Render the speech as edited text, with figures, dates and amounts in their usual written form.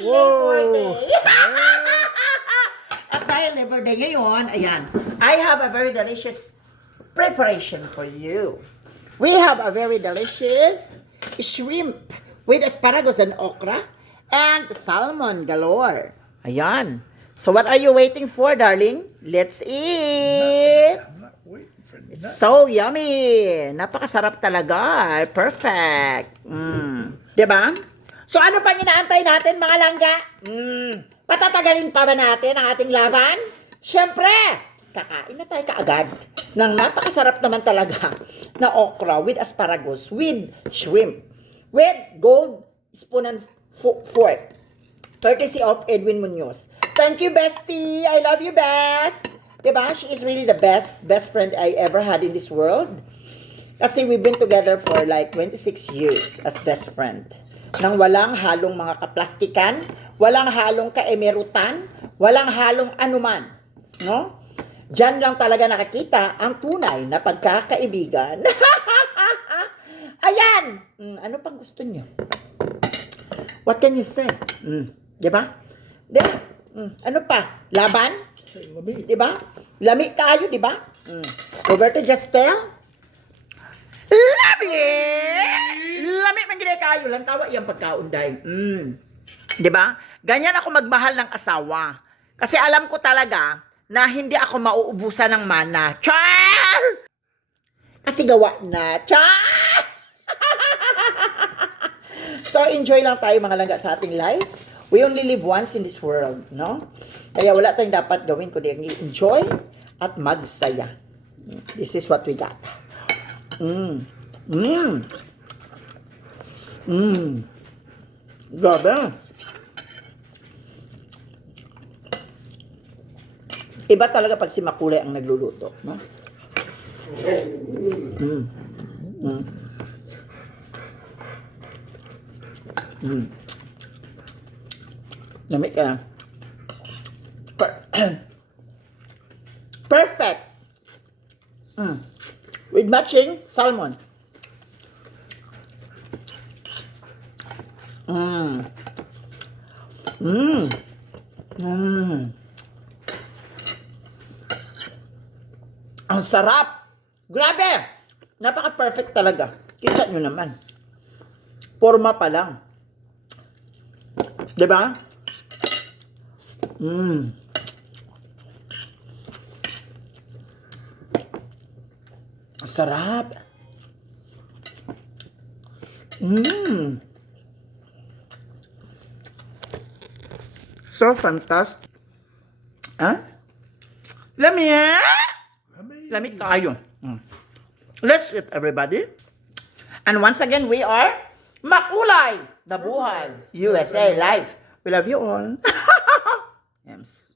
Labor Whoa. Day. At dahil Labor Day ngayon, ayan, I have a very delicious preparation for you. We have a very delicious shrimp with asparagus and okra and salmon galore. Ayan. So what are you waiting for, darling? Let's eat. I'm not waiting for It's nothing. so yummy. Napakasarap talaga. Perfect. Diba? So ano pang inaantay natin, mga langga? Patatagalin pa ba natin ang ating laban? Siyempre, kakain na tayo kaagad ng napakasarap naman talaga na okra with asparagus, with shrimp, with gold spoon and fork. Courtesy of Edwin Munoz. Thank you, bestie. I love you, best. Diba? She is really the best friend I ever had in this world. Kasi we've been together for like 26 years as best friend. Nang walang halong mga kaplastikan, walang halong kaemerutan, walang halong anuman. No? Diyan lang talaga nakakita ang tunay na pagkakaibigan. Ayan! Ano pang gusto niyo? What can you say? Diba? Diba? Ano pa? Laban? Lamig. Diba? Lami kayo, diba? Roberto Justel? Lami! Lami man gina kayo. Lang tawa yung pagkaunday. Diba? Ganyan ako magmahal ng asawa. Kasi alam ko talaga na hindi ako mauubusan ng mana. Char! Kasi gawa na. Char! So, enjoy lang tayo mga langga sa ating life. We only live once in this world, no? Kaya wala tayong dapat gawin kundi enjoy at magsaya. This is what we got. Grabe. Iba talaga pag si Makulay ang nagluluto, no? Lamig ka. Perfect. With matching salmon. Ang sarap. Grabe. Napaka-perfect talaga. Kita nyo naman. Forma pa lang. Diba? Sarap. So fantastic. Huh? Lamig! Lamig kayo. Let's eat, everybody. And once again, we are Makulay, Nabuhay, USA Live. We love you all. Yes.